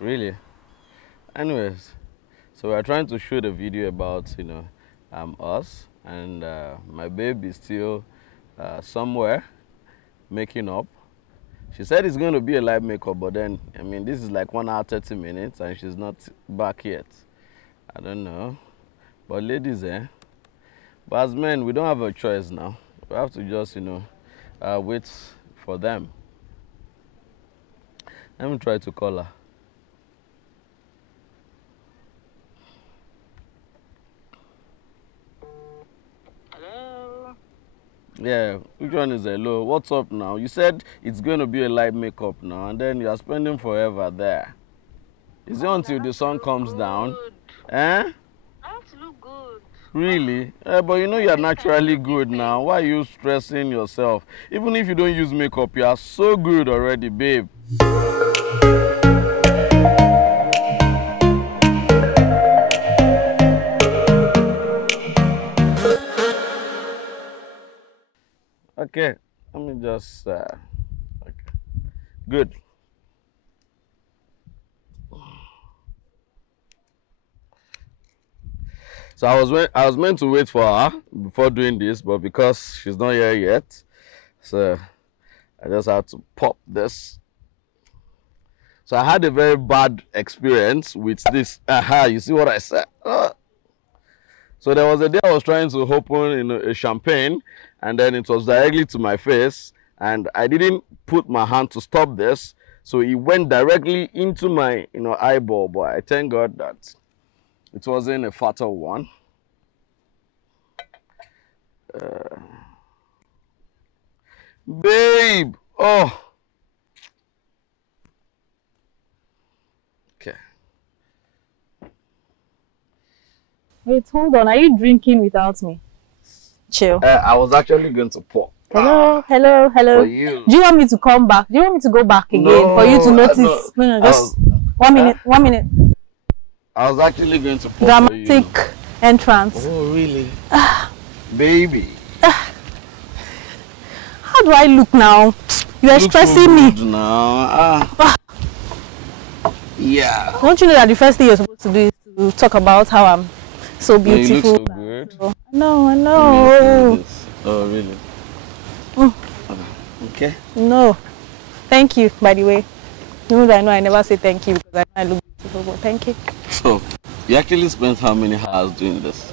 Really? Anyways, so we're trying to shoot a video about, us, and my baby is still somewhere making up. She said it's going to be a live makeup, but then, I mean, this is like 1 hour, 30 minutes, and she's not back yet. I don't know. But ladies, but as men, we don't have a choice now. We have to just, wait for them. Let me try to call her. Hello? Yeah, which one is hello? What's up now? You said it's going to be a live makeup now, and then you're spending forever there. Is it until the sun comes down? Eh? I have to look good. Really? But you know you're naturally good now. Why are you stressing yourself? Even if you don't use makeup, you are so good already, babe. Okay, let me just, okay. Good. So I was meant to wait for her before doing this, but because she's not here yet, so I just had to pop this. So I had a very bad experience with this. Aha, you see what I said? So there was a day I was trying to open a champagne, and then it was directly to my face, and I didn't put my hand to stop this, so it went directly into my eyeball. But I thank God that it wasn't a fatal one. Babe, oh. Okay. Wait, hold on. Are you drinking without me? Chill. I was actually going to pour. Hello, hello, hello. For you. Do you want me to come back? Do you want me to go back again for you to notice? No, just 1 minute. 1 minute. I was actually going to pour dramatic for you. Entrance. Oh, really? Baby. How do I look now? You are stressing so me. Now. Yeah. Don't you know that the first thing you're supposed to do is to talk about how I'm so beautiful? You look so good. No, I know. Oh, really? Okay. No. Thank you, by the way. Even though I know I never say thank you because I know I look beautiful, but thank you. So, you actually spent how many hours doing this?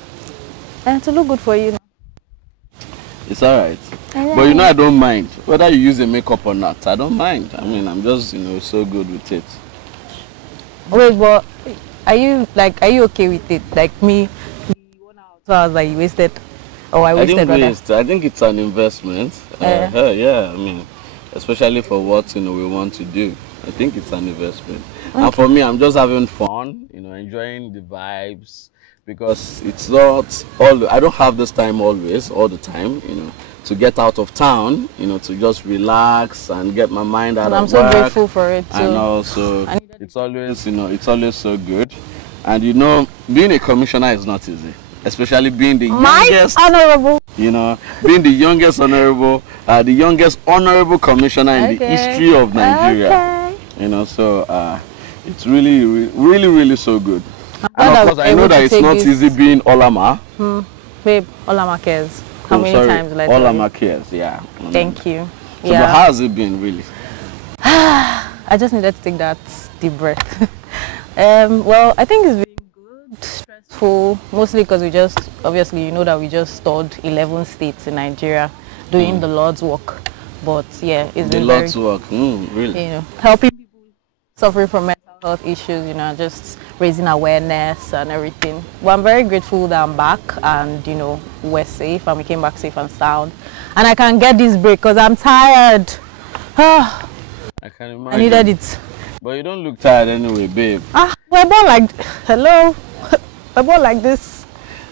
To look good for you now. It's alright. But I don't mind. Whether you use a makeup or not, I don't mind. I mean, I'm just, so good with it. Wait, but are you okay with it? Like me, the 1 hour, 2 hours that you wasted? Or I wasted didn't waste. I think it's an investment. Yeah, I mean, especially for what, we want to do. I think it's an investment. Okay. And for me, I'm just having fun, enjoying the vibes. Because it's not I don't have this time all the time, to get out of town, to just relax and get my mind out of work. I'm so grateful for it too. And also, it's always, it's always so good. And being a commissioner is not easy, especially being the youngest honorable. Being the youngest honorable commissioner in the history of Nigeria. Okay. So it's really, really, really so good. And of course, I know that it's not easy being Olama. Babe, Olama cares. How many times? Olama cares, yeah. Thank you. So, but how has it been, really? I just needed to take that deep breath. Well, I think it's been good, stressful, mostly because obviously, that we just toured 11 states in Nigeria doing the Lord's work. But yeah, it's been Lord's work, really? Helping people suffering from mental health issues, just raising awareness and everything. Well, I'm very grateful that I'm back and, we're safe and we came back safe and sound. And I can get this break because I'm tired. I can imagine. I needed it. But you don't look tired anyway, babe. We're born like, hello? We're born like this.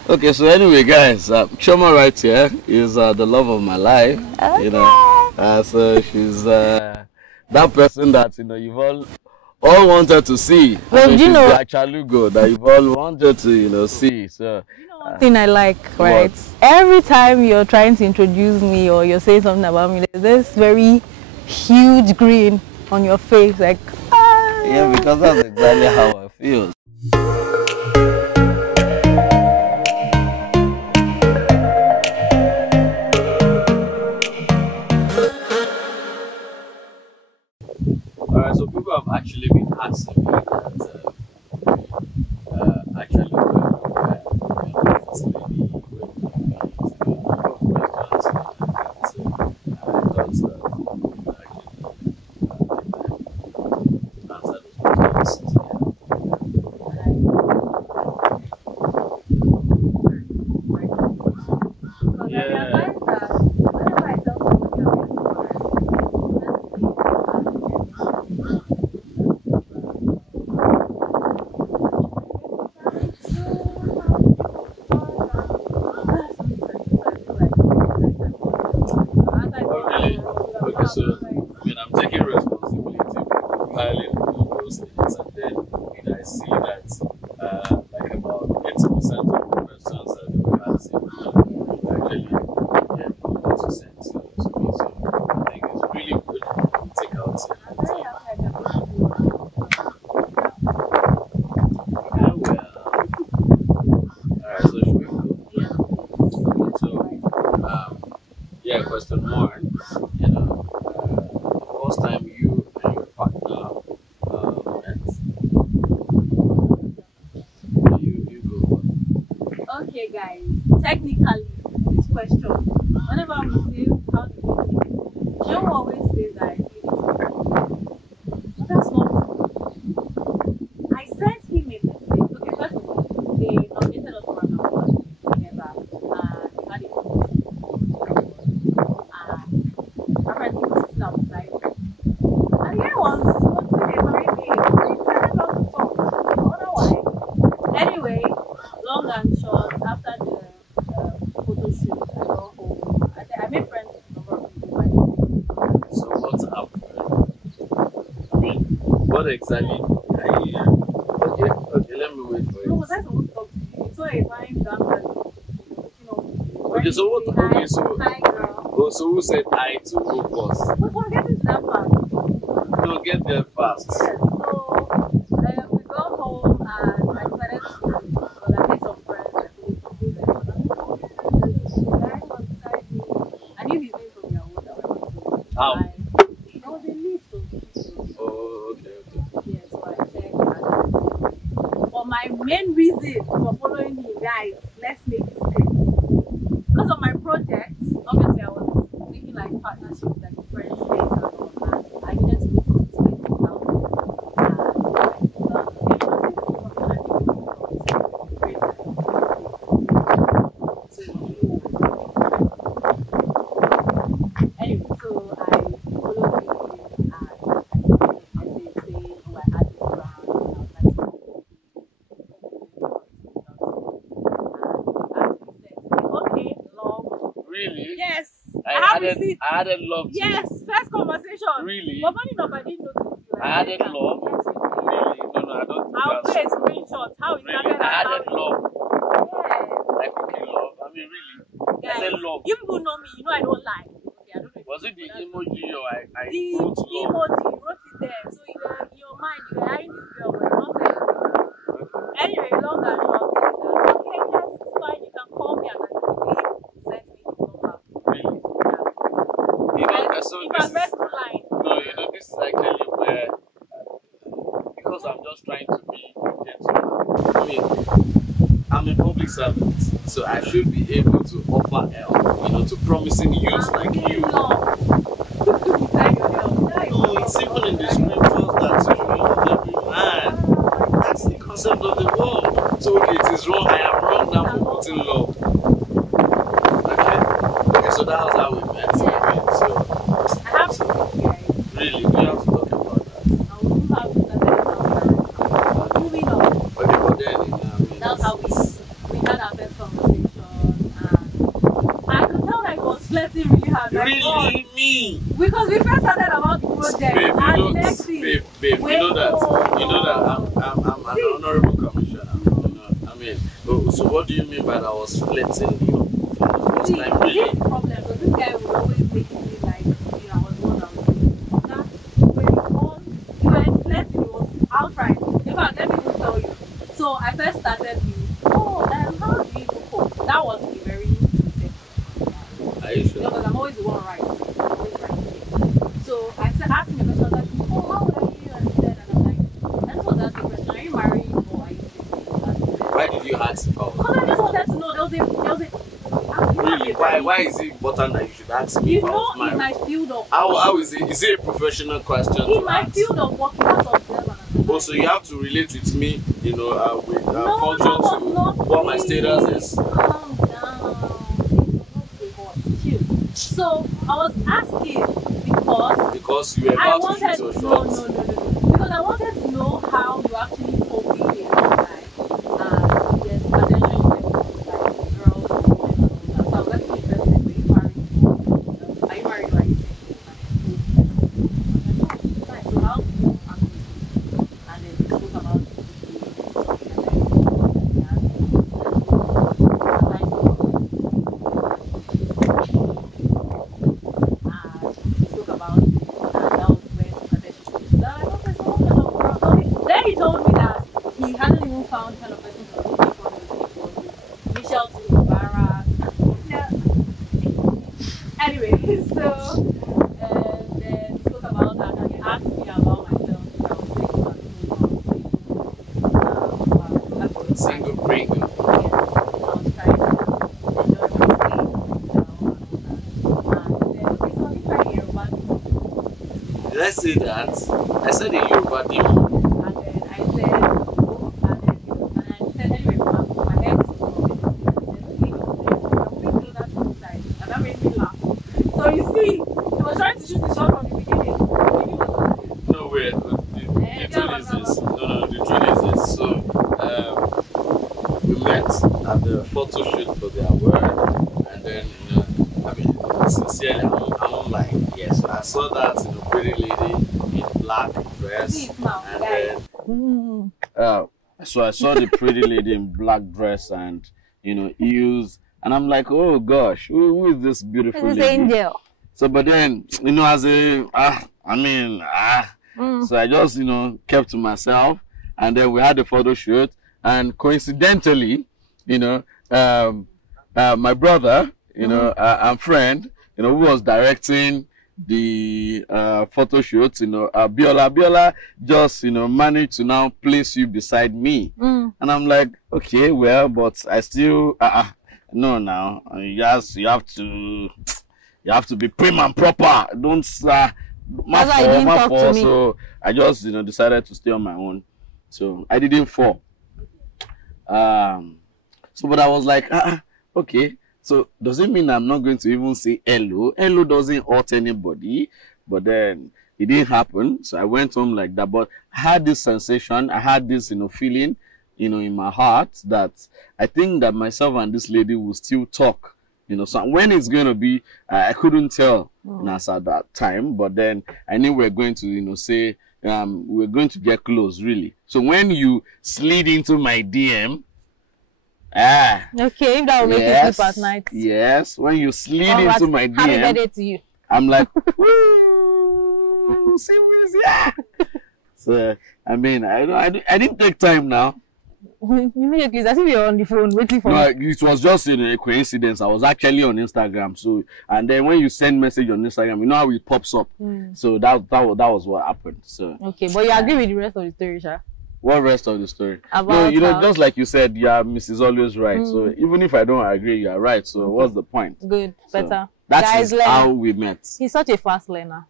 Okay, so anyway, guys, Choma right here is the love of my life. Okay. So she's that person that, you've all wanted to see. Well, she's the Achalugo that you've all wanted to, see. So one thing I like, right? What? Every time you're trying to introduce me or you're saying something about me, there's this very huge grin on your face, like. Yeah, because that's a exactly how I feel. Alright, so people have actually been asking me that actually this lady went to me a number of questions and I thought that actually answer those questions. Yeah. Okay, so I'm taking responsibility for compiling all those things, and then I see that like about 80% of the questions that they were asking actually what you sent to me. So I think it's really good to take out. Alright, so should we go? So yeah, question one. The first time you and your partner met. You go first. Okay, guys. Technically, this question, whenever we say how do you do it, Joe always says that I did it. But that's not true. I sent him a message. Okay, first of all, they nominated us for an award together, and we had a apparently it was sitting outside. And the guy was sitting for a day. He decided not to talk. I don't know why. Anyway, long and short, after the photo shoot, I got home. I made friends with a number of people by the So what's up? What exactly? Okay, let me wait for No, you. was I supposed to talk to you? So if I'm done, Okay, so what? Okay, so hi girl. oh, so who said I to go first? But we're getting to that part. No, get there fast. Yes, so we got home and I decided to, well, I made some friends. I told people that this guy was beside me. I knew his name from your own. How? There was a list of people. Oh, okay. Yes, so I checked. But my main reason for following him, guys, let's make this clear. Because of my projects, obviously I was making like partnerships with like different states and all that. I needed to go to some states in South Africa. Anyway, so I followed him and I sent him a message saying, oh, I had this brand and I was like, okay, love. Really? Yes. I added love to Yes, it. first conversation. Really? But funny enough, I didn't notice you. I added love. Yes, you did. Really? No, I don't think I'll that's play a screenshot. How it really. started. I added love. Yes. Like cooking love. I mean, really. I Guys, said love. you people know me. You know I don't lie. Okay, I don't know. Was it the emoji or I The wrote love? emoji, you wrote it there. So you were in your mind, you were eyeing this girl, but you're not saying it. Anyway, long and short. Okay, yes, it's fine. You can call me and I can send me his number. Really? Yeah. So If this I'm best line. no, this is actually where because I'm just trying to be gentle. I mean, I'm a public servant, so I should be able to offer help, to promising youths like you. No, it's even in the scriptures that you should love every man. That's the concept of the world. So okay, it is wrong. I am wrong now for putting love. Okay, so that was how we met. Yeah. Okay, so I have to say, guys. really, we have to talk about that. I will move out with the moving on. Okay, but then That's how we had our first conversation. And I could tell that he was flirting really hard. Like, really me. Because we first started about the project. Babe, and the next thing. babe, you know that I'm an honorable commissioner. I mean, so what do you mean by that I was flirting you for the first time? Really? This problem, because this guy would always make it seem like, I was the one that was doing that. When you were flirting, it was outright. The started with, oh, how do you cope? That was a very interesting. Are you sure? Because I'm always the one right. I'm always right. So I said, asked him a question. I was like, oh, how old are you? And he said, and I'm like, I just want to ask you a question. Are you married or are you single? And he said, Why did you ask if I was? because I just wanted to know. There was a. Really? Why is it important that you should ask me You if I was know, in married? my field of How is it? Is it a professional question? in to my ask? field of work, that's observant. Also, you have to relate with me, you know, with No, that function was to not what my me. status is. Calm down. Chill. So I was asking Because you were I about to wanted shoot your no, shots. because I wanted to know how you actually cope with your life and there's attention you get like girls and women and all that. So I was actually interested. Are you married or are you single? Nice. So how do you actually and then we spoke about then he told me that he hadn't even found the kind of person to looking for his initial to embarrass. Yeah. Anyway, so then we spoke about that and he asked me about myself. If I was single and single. Single breaker. Yes, I was trying to enjoy my stay and he said, okay, so you try Yoruba. Did I say that? I said in Yoruba, didn't you? And then I said, oh, and then and I said, anyway, my head is moving closer to the side. And that made me laugh. So you see, he was trying to shoot the shot from the beginning. No, wait. The truth is this. No, the truth is this. So, we met at the photo shoot for the award, and then, you know, I mean, sincerely, I'm like, yes, I saw that, you know, pretty lady in black dress, See it now, and guys. then, so I saw the pretty lady in black dress and, you know, heels, and I'm like, oh gosh, who is this beautiful This is lady? Angel. So, but then, you know, as a, so I just, you know, kept to myself, and then we had the photo shoot, and coincidentally, you know, my brother, you know, and friend, you know, who was directing the photo shoot, you know, Biola just, you know, managed to now place you beside me. And I'm like, okay, well, but I still, no, now, you have to be prim and proper. Don't, That's why you didn't talk to me. So I just, you know, decided to stay on my own. So I didn't fall. So, but I was like, okay. So does it mean I'm not going to even say hello? Hello doesn't hurt anybody. But then it didn't happen. So I went home like that. But I had this sensation. I had this, you know, feeling, you know, in my heart that I think that myself and this lady will still talk. You know, so when it's going to be, I couldn't tell as at that time. But then I knew we were going to, you know, say, we're going to get close, really. So when you slid into my DM, okay, if that will make you sleep at night. yes, when you slid into my Happy DM, birthday to you. I'm like, woo, see who is here. So, I mean, I didn't take time now. Immediately, it's as if you're on the phone waiting for No, me. it was just, you know, a coincidence. I was actually on Instagram. So, and then when you send message on Instagram, you know how it pops up. So that was what happened. So Okay, but you agree with the rest of the story, Sha? what rest of the story? No, About you know, how- just like you said, yeah, Mrs. Always right. So even if I don't agree, you are right. So what's the point? Good, So better. that Guys, is how we met. he's such a fast learner.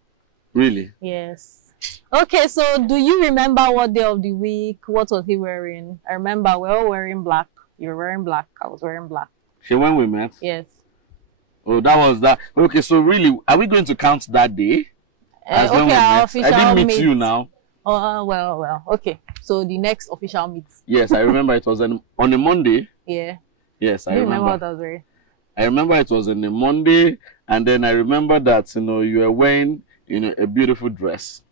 Really? Yes. Okay, so do you remember what day of the week? What was he wearing? I remember we were all wearing black. You were wearing black. I was wearing black. When we met? Yes. Oh, that was that. Okay, so really, are we going to count that day? As when we Okay, our met? official I didn't meet meet. you now. Oh, well. Okay. So the next official meet. Yes, I remember it was on a Monday. Yeah. Yes, I Do you remember. remember what I was wearing? I remember it was on a Monday, and then I remember that, you know, you were wearing, you know, a beautiful dress.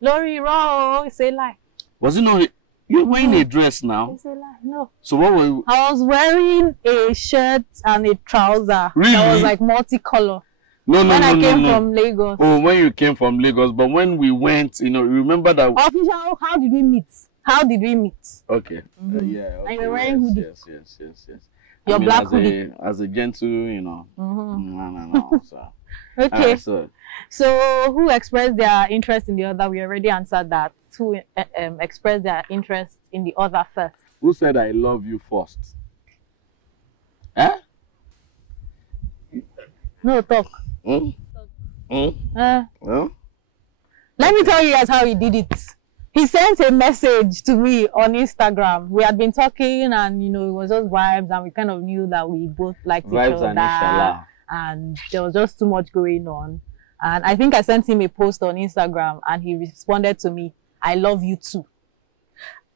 Lori, wrong. Say lie. Was it not? You're wearing a dress now. Say lie. No. So what were you? I was wearing a shirt and a trouser. Really? That was like multicolor. No, When I came from Lagos. Oh, when you came from Lagos, but when we went, you know, remember that. Official, how did we meet? How did we meet? Okay. Yeah. Okay. And you're wearing hoodie. Yes. Your black hoodie. As a gentle, no. So. Okay. So who expressed their interest in the other? We already answered that. Who expressed their interest in the other first? who said I love you first? Eh? No, talk. Hmm? Hmm? Huh? Let me tell you guys how he did it. He sent a message to me on Instagram. We had been talking and, it was just vibes and we kind of knew that we both liked each Vibes other. and inshallah. And there was just too much going on. And I think I sent him a post on Instagram and he responded to me, I love you too.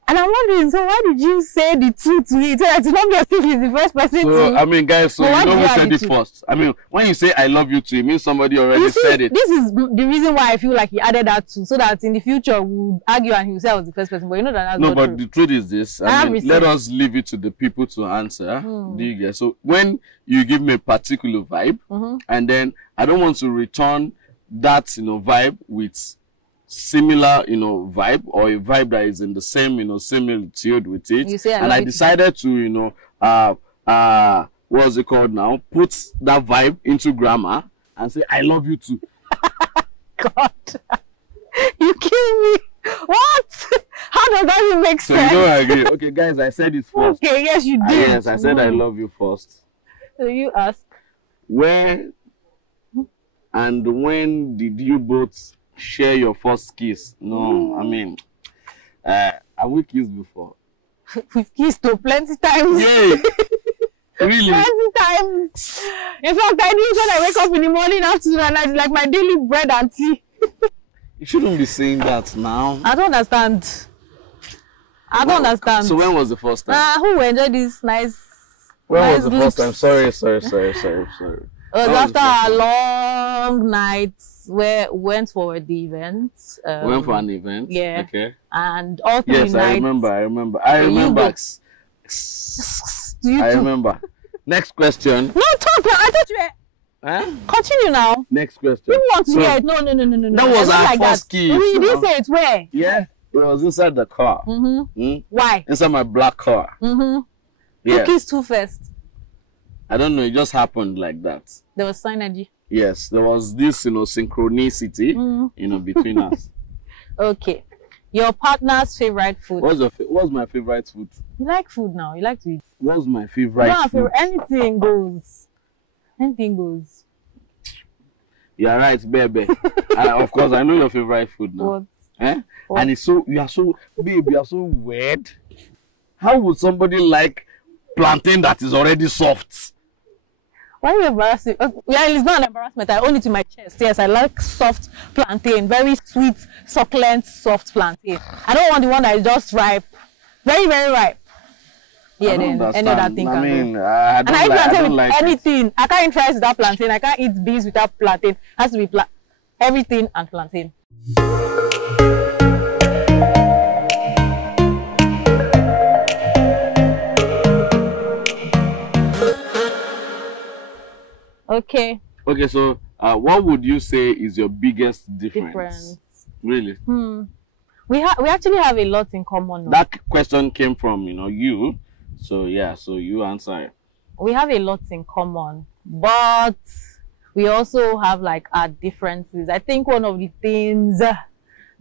And I'm wondering, so why did you say the two to it? So that it's not be as if he's the first person So, to... I mean, guys, so you know who said it two? first. I mean, when you say I love you too, it means somebody already said it. This is the reason why I feel like he added that too, so that in the future we'll argue and he'll say I was the first person. But you know that that's No, not but true. the truth is this. I mean, let us leave it to the people to answer. Do you get? So when you give me a particular vibe, and then I don't want to return that, vibe with similar, vibe, or a vibe that is in the same, similitude with it. You say and I decided to, what's it called now? Put that vibe into grammar and say, I love you too. God, you kill me. What? How does that even make So sense? you don't agree? Okay, guys, I said it first. Okay, yes, you did. Yes, I said I love you first. So you ask. Where and when did you both share your first kiss? No, I mean, have we kissed before? We've kissed plenty times. Yay! Really? Plenty times. In fact, I do it when I wake up in the morning, afternoon, and it's like my daily bread and tea. You shouldn't be saying that now. I don't understand. I don't understand. So when was the first time? Who enjoyed this nice? When nice was the lips? first time? Sorry. It was When was after the first a time? long night where we went for the event. Went for an event? Yeah. Okay. And all three Yes, nights. I remember. you remember. Do you I too? remember. Next question. No, talk now. I thought you were... Huh? Continue now. Next question. You want to So, hear it? No. That was Not our like first that. kiss. You didn't say it. Where? Yeah. It was inside the car. Why? Inside my black car. Who Yeah. kissed who first? I don't know. It just happened like that. There was synergy. Yes. There was this, synchronicity, between us. Okay. Your partner's favorite food. What's my favorite food? You like food now. You like to eat. What's my favorite No, food? anything goes. Anything goes. You're right, baby. Of course, I know your favorite food now. What? Eh? What? And you are so weird. How would somebody like plantain that is already soft? Why are you embarrassing? Yeah, it's not an embarrassment. I own it in my chest. Yes, I like soft plantain. Very sweet, succulent, soft plantain. I don't want the one that is just ripe. Very, very ripe. Yeah, then any other thing can go. I don't And I eat plantain with like anything. I can't eat rice without plantain. I can't eat beans without plantain. It has to be everything and plantain. Okay. Okay, so what would you say is your biggest difference? Really? We actually have a lot in common now. That question came from, you. So, yeah, so you answer it. We have a lot in common, but we also have like our differences. I think one of the things that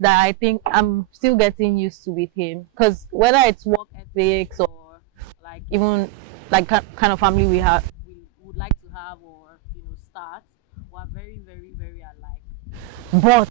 I think I'm still getting used to with him, because whether it's work ethics or like even like kind of family we would like to have or start, we're very, very, very alike. But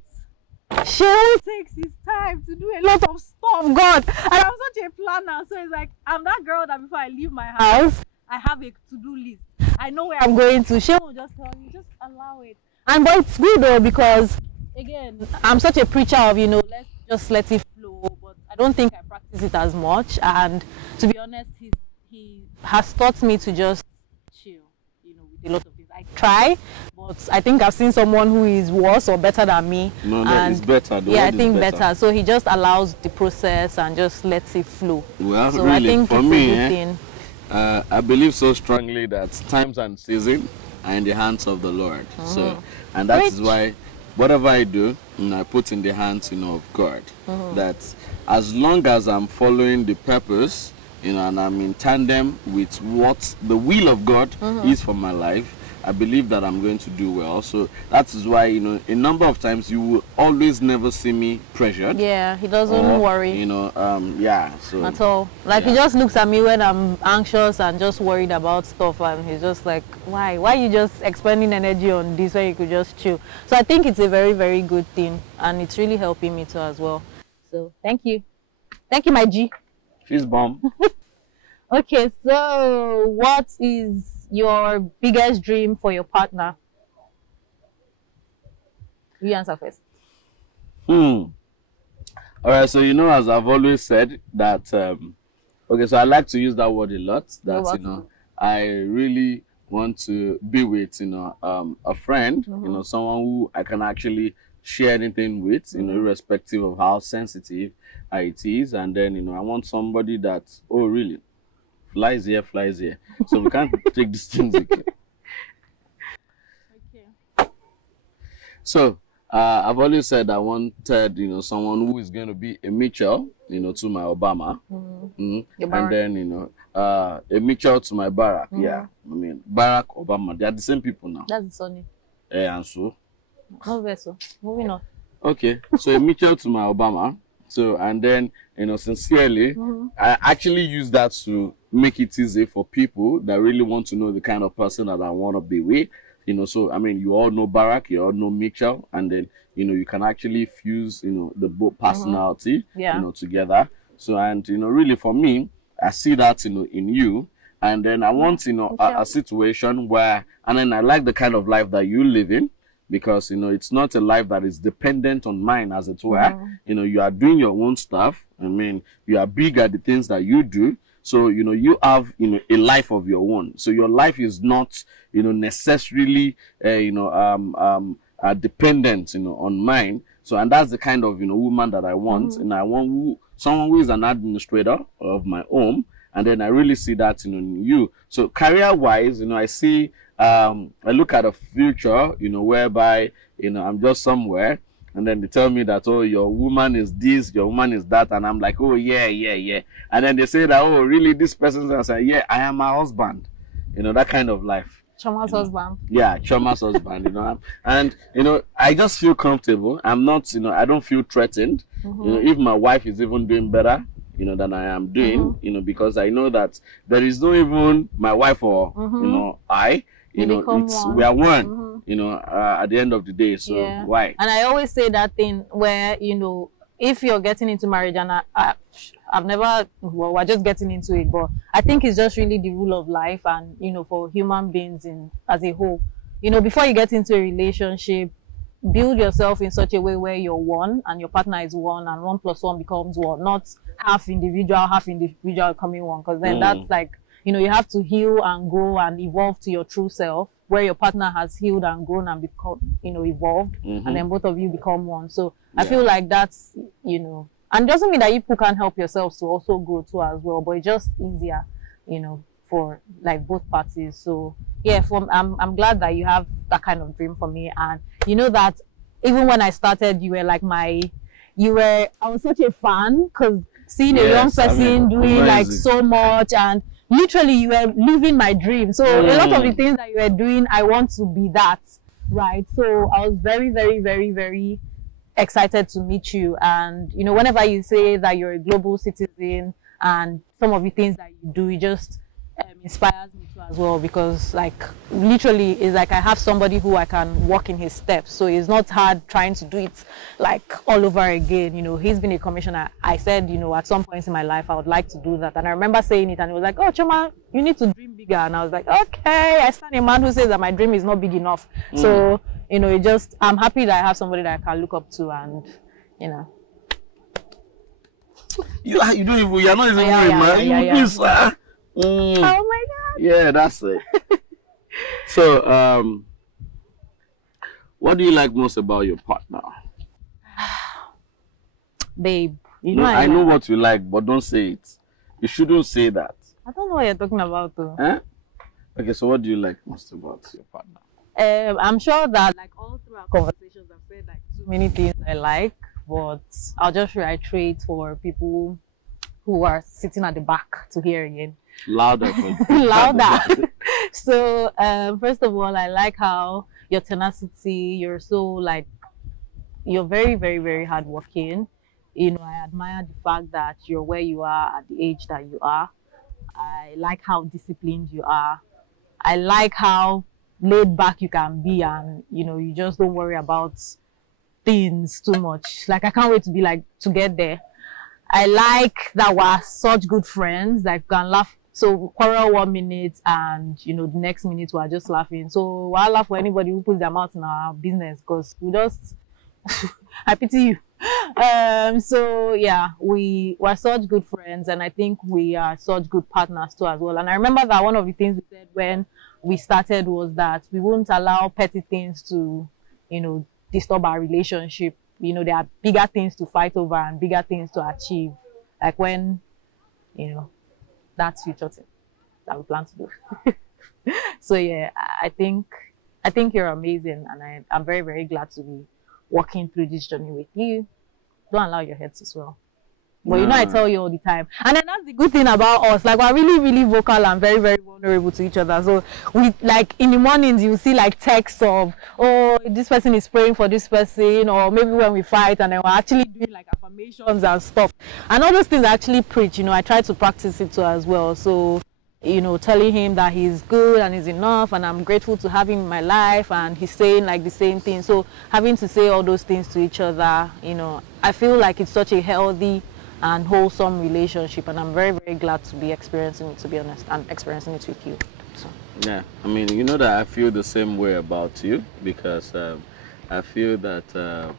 Shehu takes his time to do a lot of stuff, God. And I'm such a planner, so it's like I'm that girl that before I leave my house, I have a to-do list. I know where I'm going to. Shehu will just tell me, just allow it. But it's good though, because again, I'm such a preacher of let's just let it flow. But I don't think I practice it as much. And to be honest, he has taught me to just chill, with a lot of things. I try, but I think I've seen someone who is worse or better than me. No, it's better. Yeah, I think better. So he just allows the process and just lets it flow. Well, so really, I think for it's me, a good thing. I believe so strongly that times and season are in the hands of the Lord. So, and that is why whatever I do, I put in the hands, of God. That as long as I'm following the purpose, and I'm in tandem with what the will of God is for my life, I believe that I'm going to do well. So that is why, a number of times you will always never see me pressured. Yeah, he doesn't worry. Yeah. So at all. Like he just looks at me when I'm anxious and just worried about stuff, and he's just like, why? Why are you just expending energy on this when you could just chill? So I think it's a very, very good thing, and it's really helping me too as well. So thank you. Thank you, my G. She's bomb. Okay, so what is your biggest dream for your partner? You answer first. All right, so as I've always said that okay, so I like to use that word a lot, that I really want to be with a friend, someone who I can actually share anything with, irrespective of how sensitive it is. And then I want somebody that, oh really, flies here, so we can't take these things again. Okay. So I've always said I wanted, someone who is going to be a Mitchell, to my Obama, and then a Mitchell to my Barack. Yeah, I mean Barack Obama, they are the same people now. That's the Sonny. And so. No vessel. Moving on. Okay, so a Mitchell to my Obama. So, and then, sincerely, I actually use that to make it easy for people that really want to know the kind of person that I want to be with. So, I mean, you all know Barack, you all know Mitchell, and then, you can actually fuse, the both personality, together. So, and, really for me, I see that, in you. And then I want, a situation where, and then I like the kind of life that you live in. Because, it's not a life that is dependent on mine, as it were. You are doing your own stuff. I mean, you are big at the things that you do. So, you have, a life of your own. So your life is not, necessarily, dependent, on mine. So, and that's the kind of, woman that I want. And I want someone who is an administrator of my home. And then I really see that, in you. So career-wise, I see, I look at a future, whereby, I'm just somewhere, and then they tell me that, oh, your woman is this, your woman is that, and I'm like, oh, yeah. And then they say that, oh, really, this person's, I say, yeah, I am my husband, that kind of life. Choma's husband. Yeah, Choma's husband, and, I just feel comfortable. I'm not, I don't feel threatened. If my wife is even doing better, than I am doing, because I know that there is no even my wife or, I, we are one, at the end of the day. So why? And I always say that thing where, if you're getting into marriage, and I've never, well, we're just getting into it, but I think it's just really the rule of life and, for human beings as a whole, before you get into a relationship, build yourself in such a way where you're one and your partner is one, and 1 + 1 becomes 1, not half individual becoming one, because then that's like, you have to heal and grow and evolve to your true self, where your partner has healed and grown and become, evolved, and then both of you become one. So I feel like that's, and it doesn't mean that you people can't help yourselves to also grow too as well, but it's just easier, for like both parties. So yeah, I'm glad that you have that kind of dream for me. And that even when I started, you were like I was such a fan, because seeing a young person doing like so much, and literally you were living my dream. So a lot of the things that you were doing, I want to be that, right? So I was very, very, very, very excited to meet you. And whenever you say that you're a global citizen and some of the things that you do, it just inspires me too as well, because like literally it's like I have somebody who I can walk in his steps, so it's not hard trying to do it like all over again. He's been a commissioner. I said, at some points in my life I would like to do that, and I remember saying it, and he was like, oh Choma, you need to dream bigger. And I was like, okay, I stand a man who says that my dream is not big enough. So I'm happy that I have somebody that I can look up to, and you're not even man. Oh my God. Yeah, that's it. So, what do you like most about your partner? Babe, I know what you like, but don't say it. You shouldn't say that. I don't know what you're talking about though. Okay, so what do you like most about your partner? I'm sure that like all through our conversations I've said like too many things I like, but I'll just reiterate for people who are sitting at the back to hear again. Louder. Louder. So, first of all, I like how your tenacity, you're so like, you're very, very, very hardworking. You know, I admire the fact that you're where you are at the age that you are. I like how disciplined you are. I like how laid back you can be, and you know, you just don't worry about things too much. Like, I can't wait to be like, to get there. I like that we're such good friends that can laugh. So quarrel 1 minute and you know the next minute we're just laughing. So I'll laugh for anybody who puts their mouth in our business, because we just I pity you. So yeah, we were such good friends, and I think we are such good partners too as well. And I remember that one of the things we said when we started was that we won't allow petty things to, you know, disturb our relationship. You know, there are bigger things to fight over and bigger things to achieve. Like when, you know, that's future thing that we plan to do. So yeah, I think you're amazing, and I'm very, very glad to be walking through this journey with you. Don't allow your head to swell. But you know, I tell you all the time. And then that's the good thing about us. Like, we're really, really vocal and very, very vulnerable to each other. So we, like, in the mornings, you see like texts of, oh, this person is praying for this person, or maybe when we fight, and then we're actually doing like affirmations and stuff. And all those things I actually preach, you know, I try to practice it too as well. So, you know, telling him that he's good and he's enough, and I'm grateful to have him in my life, and he's saying like the same thing. So having to say all those things to each other, you know, I feel like it's such a healthy and wholesome relationship, and I'm very, very glad to be experiencing it, to be honest, and experiencing it with you. So Yeah, I mean, you know that I feel the same way about you, because I feel that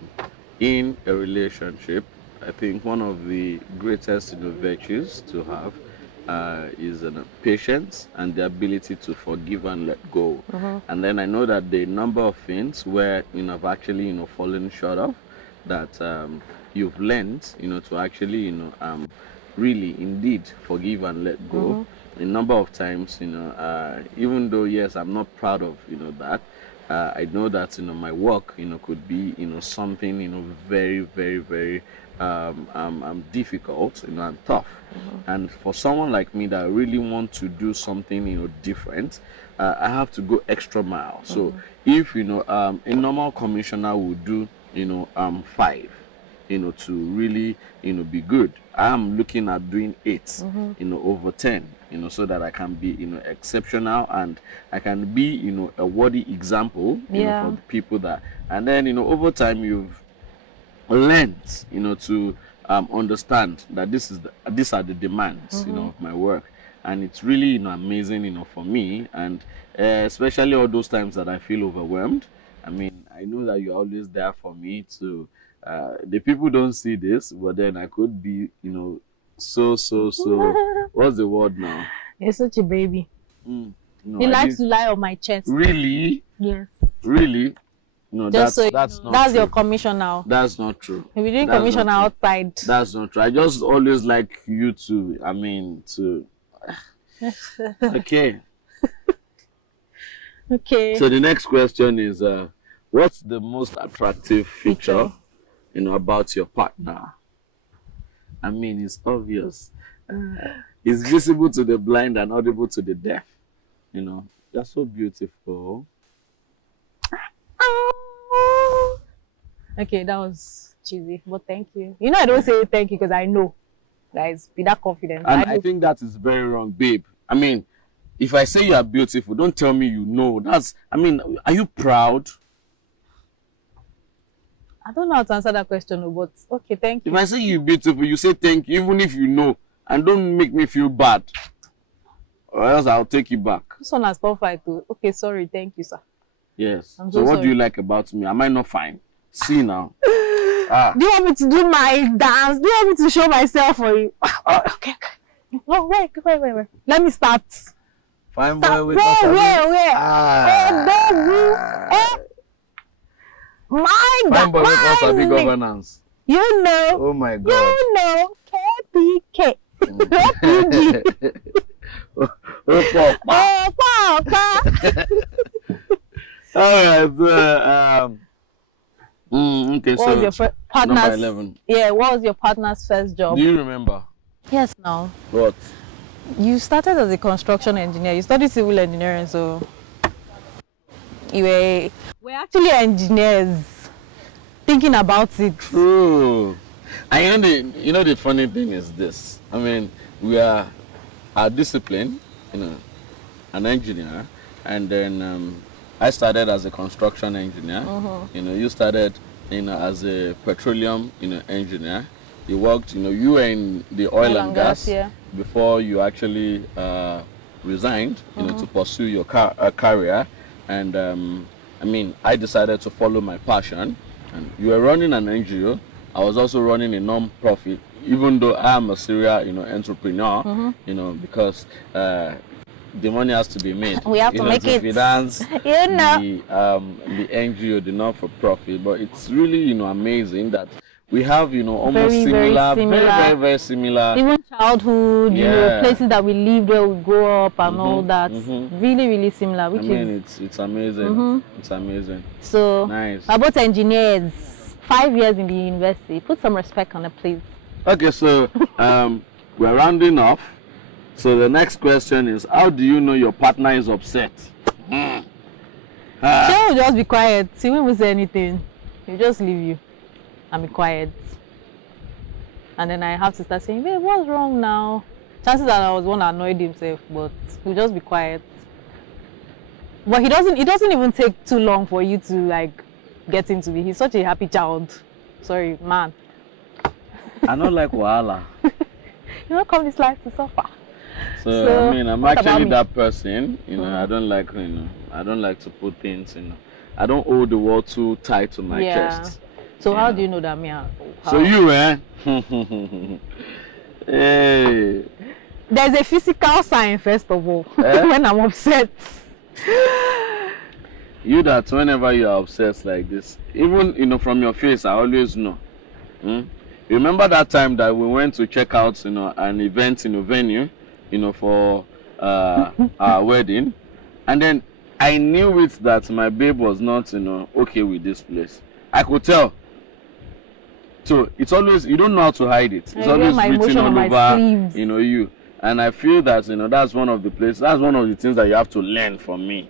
in a relationship, I think one of the greatest, you know, virtues to have is patience and the ability to forgive and let go. And then I know that the number of things where, you know, I've actually, you know, fallen short of, that you've learned, you know, to actually, you know, really indeed forgive and let go. A number of times, you know, even though yes, I'm not proud of, you know, that, I know that, you know, my work, you know, could be, you know, something, you know, very, very, very difficult, you know, and tough. And for someone like me that really want to do something, you know, different, I have to go extra mile. So if, you know, a normal commissioner would do, you know, 5, you know, to really, you know, be good, I'm looking at doing 8, you know, over 10, you know, so that I can be, you know, exceptional, and I can be, you know, a worthy example, you know, for the people that, and then, you know, over time you've learned, you know, to understand that these are the demands, you know, of my work, and it's really, you know, amazing, you know, for me, and especially all those times that I feel overwhelmed. I mean, I know that you're always there for me to. The people don't see this, but then I could be, you know, so. What's the word now? you're such a baby. No, He likes to lie on my chest. Really? Yes. Really? No, Just that's so not that's true. your commission now. That's not true. If you didn't That's commission not outside. That's not true. I just always like you to, I mean, to. Okay. Okay. So the next question is, what's the most attractive feature, you know, about your partner? I mean, it's obvious. It's visible to the blind and audible to the deaf. You know, you're so beautiful. Okay, that was cheesy, but thank you. You know, I don't say thank you because I know, guys, be that confident. And I think that is very wrong, babe. I mean, if I say you are beautiful, don't tell me you know. That's, I mean, are you proud? I don't know how to answer that question, but okay, thank you. If I say you're beautiful, you say thank you, even if you know, and don't make me feel bad, or else I'll take you back. This one has tough fight too. Okay, sorry, thank you, sir. Yes. I'm So so what sorry. do you like about me? Am I not fine? See now. Do you want me to do my dance? Do you want me to show myself for you? Okay. Oh, wait. Let me start. Fine Start. boy with Where? My Fine boy with God. wasabi governance. You know. Oh my God. You know. KPK. KPG. Oh, Papa. all right. Okay, What was your so partner's? number 11. Yeah, what was your partner's first job? Do you remember? Yes, now. What? You started as a construction engineer. You studied civil engineering, so we're actually engineers. Thinking about it. True. And the funny thing is this. I mean, we are our discipline, an engineer, and then I started as a construction engineer. You started, as a petroleum, engineer. You worked, you were in the oil and gas yeah. before you actually resigned, to pursue your career. And I mean, I decided to follow my passion. And you were running an NGO. I was also running a non-profit, even though I am a serial, entrepreneur. Because the money has to be made. We have to make it. Finance, You know. the NGO, the not-for-profit. But it's really, amazing that we have, almost Very very similar. Even childhood, places that we lived where we grow up and all that. Really, really similar. Which it's amazing. It's amazing. So, nice. About engineers, 5 years in the university. Put some respect on it, please. Okay, so we're rounding off. So the next question is, how do you know your partner is upset? She will just be quiet. She won't say anything. He'll just leave you and be quiet. And then I have to start saying, babe, what's wrong now? Chances are I was one that annoyed himself, but he'll just be quiet. But it doesn't even take too long for you to get him to be. He's such a happy child. Sorry, man. I don't like wahala. You don't come this life to suffer. So I mean, I'm actually that person. I don't like, I don't like to put things, I don't hold the world too tight to my chest. So how do you know that me? So you, hey. There's a physical sign first of all when I'm upset. You that whenever you are upset like this, even from your face, I always know. Remember that time that we went to check out, an event in a venue, for our wedding, and then I knew it that my babe was not, okay with this place. I could tell. So it's always, you don't know how to hide it. It's always written all over, you. And I feel that, that's one of the things that you have to learn from me.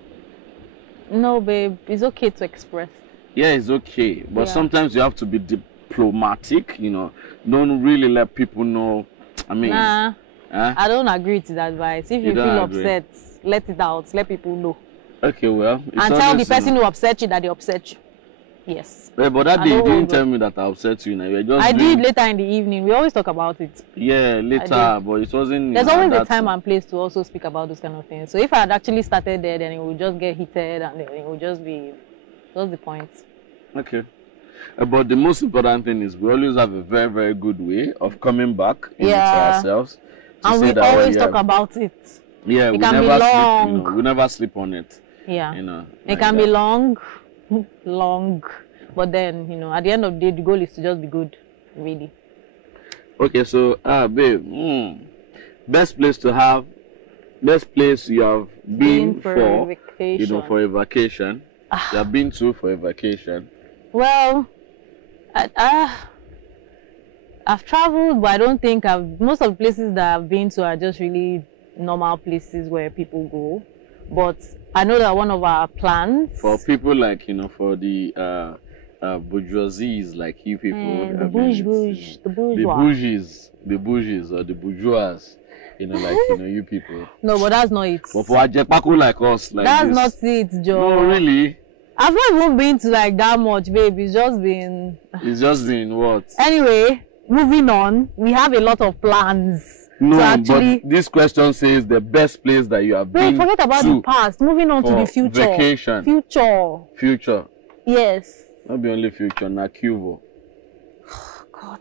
No, babe, it's okay to express. Yeah, it's okay. But sometimes you have to be diplomatic, Don't really let people know. I mean, nah, I don't agree with that advice. If you feel upset, let it out. Let people know. Okay, well. And tell the person who upset you that they upset you. Yes. Yeah, but that day you didn't tell me that I upset you. I did later in the evening. We always talk about it. Yeah, later, but it wasn't. There's always a time and place to also speak about those kind of things. So if I had actually started there, then it would just get heated and then it would just be. What's the point? Okay. But the most important thing is we always have a very, very good way of coming back to ourselves. And we always talk about it. Yeah, it can be long. We never sleep on it. Yeah. It can be long. But then, at the end of the day, the goal is to just be good, really. Okay, so, babe, best place you have been for vacation. For a vacation. You have been to for a vacation. Well, I've traveled, but I don't think most of the places that I've been to are just really normal places where people go. But I know that one of our plans for people like for the bourgeoisies like you people, the bourgeois, the bougies or the bourgeois, you people. No, but that's not it. But for a Jepaku like us, that's not it, Joe. No, really. I've not even been to that much, babe. It's just been what? Anyway, moving on. We have a lot of plans. No, but this question says the best place that you have been. Forget about the past. Moving on to the future. Vacation. Future. Yes. Not be only future, na Cuvo. God.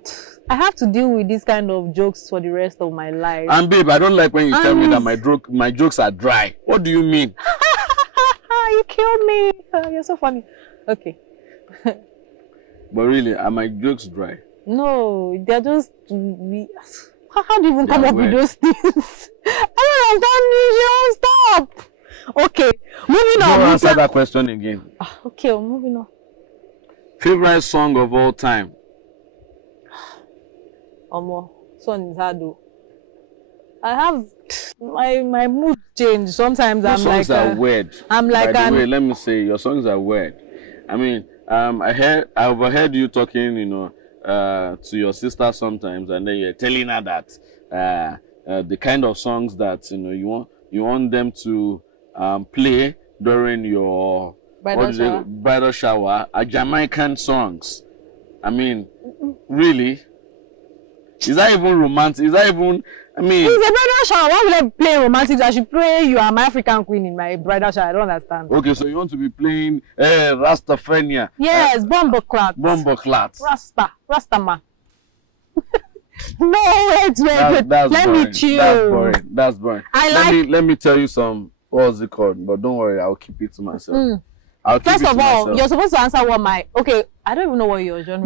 I have to deal with this kind of jokes for the rest of my life. And babe, I don't like when you tell me that my jokes are dry. What do you mean? You killed me. You're so funny. Okay. But really, are my jokes dry? No, they're just... How do you even come up with those things? I don't understand you. Stop. Okay, moving on. Don't answer that question again. Okay, moving on. Favorite song of all time? Son is hard though. I have my mood change. Sometimes Your I'm like songs are weird. I'm like By the way, let me say your songs are weird. I mean, I overheard you talking, to your sister sometimes, and then you're telling her that the kind of songs that you want them to play during your bridal shower are Jamaican songs. I mean, really? Is that even romantic? Is that even? I mean, it's a bridal shower. Why will I play romantic? I should pray you are my African queen in my bridal shower. I don't understand. Okay, so you want to be playing Rastafania? Yes, Bomboclat. Bomboclat. Rastama. No, wait. Let me chill. That's boring. Let me tell you some. What's it called? But don't worry, I'll keep it to myself. First of all, you're supposed to answer what my. Okay, I don't even know what your genre is.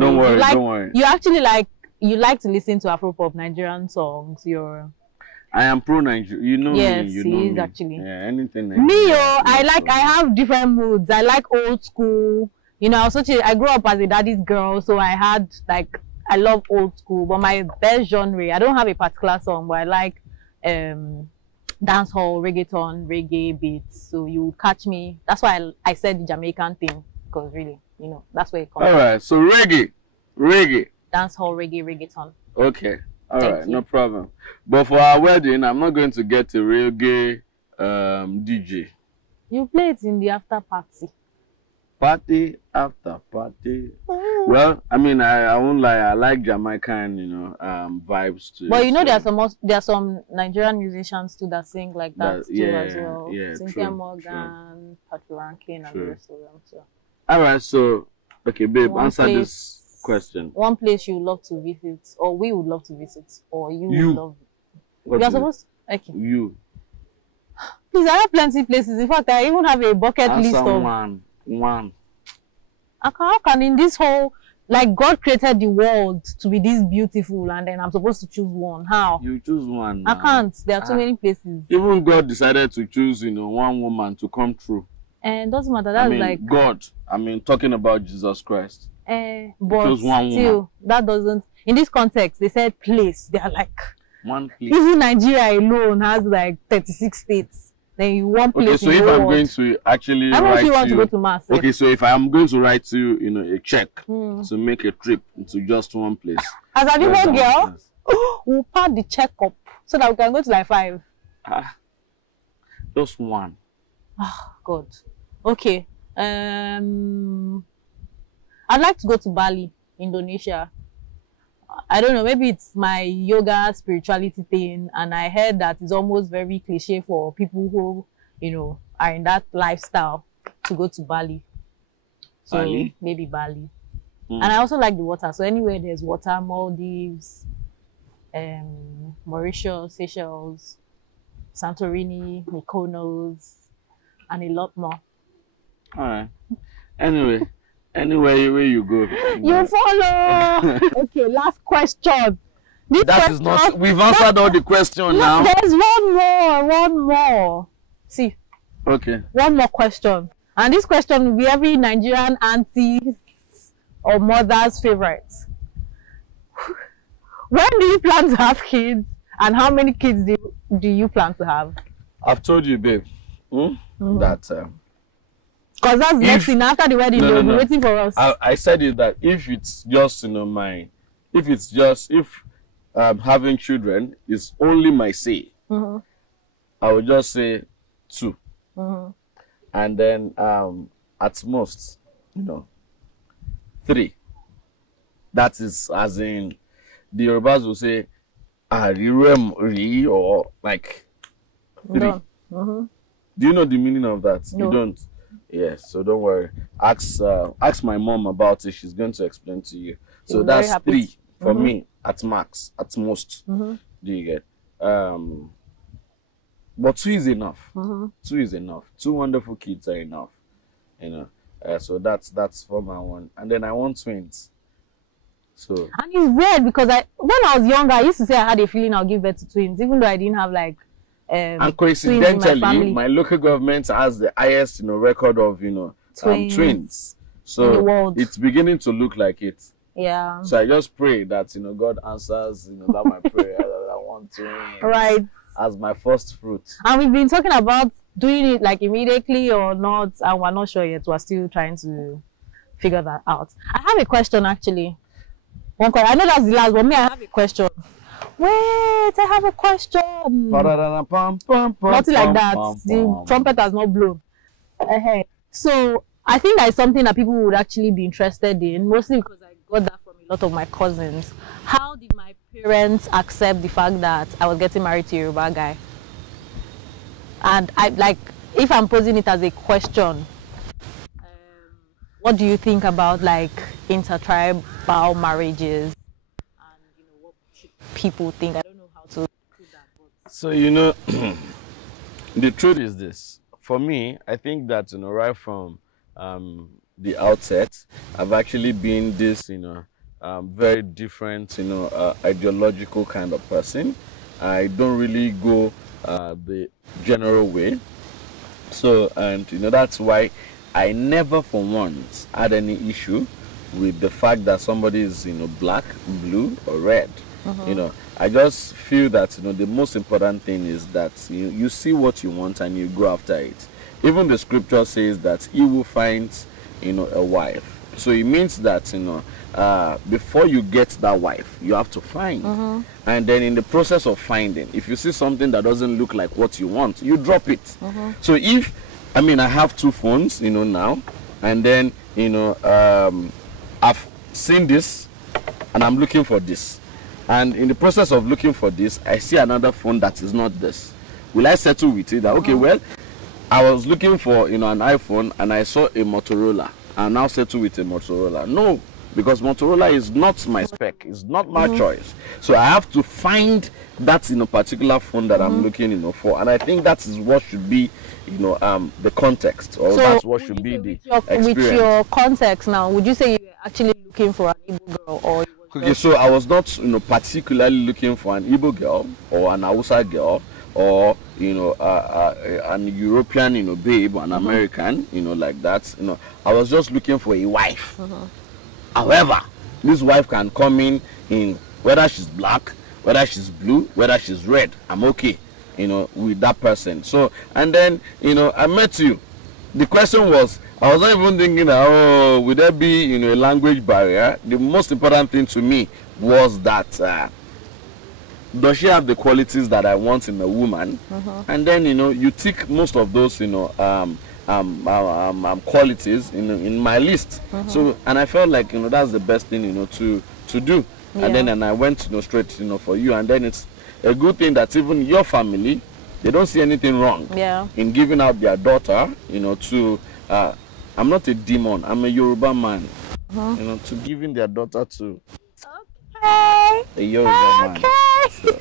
Don't worry. You actually like. You like to listen to Afropop Nigerian songs. I am pro Nigeria. You know yes, me. You know me. Actually. Yeah, anything. Nigeria, me, I have different moods. I like old school. I grew up as a daddy's girl, so I love old school. But my best genre, I don't have a particular song, but I like dancehall, reggaeton, reggae beats. So you would catch me. That's why I said the Jamaican thing, because really, that's where it comes. All right. So reggae. Dancehall, reggaeton. Okay. All right, no problem. But for our wedding, I'm not going to get a reggae DJ. You play it in the after party. Party after party. Well, I mean, I won't lie. I like Jamaican, vibes too. But there are some Nigerian musicians too that sing like that too as well. Yeah, Cynthia Morgan, Patrick Rankin, and the rest of them. So. All right, so okay, babe, answer this question. One place you would love to visit, or we would love to visit, or you would love. You are supposed to, okay. You. Please, I have plenty of places. In fact, I even have a bucket list of one. How can in this whole, like, God created the world to be this beautiful, and then I'm supposed to choose one? How? You choose one. I can't. There are too many places. Even God decided to choose, one woman to come through. And it doesn't matter. That's God. talking about Jesus Christ. But still, that doesn't. In this context, they said place. They are like one place. Even Nigeria alone has like 36 states. Then you one place. Okay, so if I'm going to actually write you want to go to Mass. Okay, so if I am going to write you, a check to make a trip to just one place. As a different girl, we'll pad the check up so that we can go to like 5. Just one. Oh God. Okay. I'd like to go to Bali, Indonesia. I don't know, maybe it's my yoga spirituality thing, and I heard that it's almost very cliche for people who, are in that lifestyle to go to Bali. So Bali? Maybe Bali. And I also like the water. So anywhere there's water, Maldives, Mauritius, Seychelles, Santorini, Mykonos, and a lot more. All right. Anywhere you go. You follow. Okay, last question. We've answered all the questions now. There's one more. See. Okay. One more question. And this question will be every Nigerian auntie's or mother's favorite. When do you plan to have kids? And how many kids do you plan to have? I've told you, babe, that... Because that's next thing after the wedding, they'll be waiting for us. I said it that if it's just, if having children is only my say, I would just say 2. And then at most, 3. That is as in, the Yorubas will say, or like 3. Do you know the meaning of that? No. You don't? Yes, so don't worry. Ask my mom about it. She's going to explain to you. So that's 3 for me at max, at most. Do you get? But 2 is enough. 2 is enough. 2 wonderful kids are enough. So that's for my one. And then I want twins. So. And it's weird because when I was younger, I used to say I had a feeling I'll give birth to twins, even though I didn't have like. And coincidentally, my local government has the highest, record of, twins. So world. it's beginning to look like it. Yeah. So I just pray that God answers that my prayer that I want to Right. as my first fruit. And we've been talking about doing it like immediately or not, and we're not sure yet. We're still trying to figure that out. I have a question actually. One question. I know that's the last, but me, I have a question. Wait, I have a question. Nothing like that. The trumpet has not blown. So I think that is something that people would actually be interested in, mostly because I got that from a lot of my cousins. How did my parents accept the fact that I was getting married to a Yoruba guy? And I like, if I'm posing it as a question, what do you think about like intertribal marriages? And what should people think? I don't know how to put that. But... So the truth is this. For me, I think that right from the outset, I've actually been this very different ideological kind of person. I don't really go the general way. So and that's why I never for once had any issue with the fact that somebody is black, blue or red. I just feel that the most important thing is that you see what you want and you go after it. Even the scripture says that he will find a wife. So it means that before you get that wife, you have to find. And then in the process of finding, if you see something that doesn't look like what you want, you drop it. So if I have 2 phones now, and then I've seen this and I'm looking for this, and in the process of looking for this I see another phone that is not this. Will I settle with it that okay, well, I was looking for an iPhone and I saw a Motorola, and now settle with a Motorola? No, because Motorola is not my spec, it's not my choice. So I have to find that particular phone that I'm looking for, and I think that is what should be the context, or so that's what should be the experience. With your context now, would you say you're actually looking for an Igbo girl, or okay, so I was not particularly looking for an Igbo girl or an Hausa girl or an European babe, an American like that. I was just looking for a wife. However, this wife can come in whether she's black, whether she's blue, whether she's red. I'm okay with that person. So and then I met you. The question was, I was not even thinking that, oh, would there be a language barrier? The most important thing to me was that does she have the qualities that I want in a woman? And then you tick most of those qualities in my list. So and I felt like that's the best thing to do. Yeah. And then I went straight for you, and then it's a good thing that even your family, they don't see anything wrong in giving out their daughter to I'm not a demon, I'm a Yoruba man, to giving their daughter to a Yoruba man. So.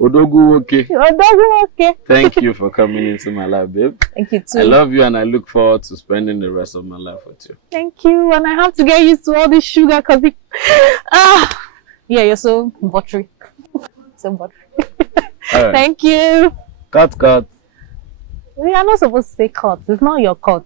Odogu okay. Odogu okay. Thank you for coming into my life, babe. Thank you too. I love you and I look forward to spending the rest of my life with you. Thank you, and I have to get used to all this sugar because yeah, you're so buttery. So buttery. Right. Thank you. Cut. We are not supposed to say cut. It's not your cut.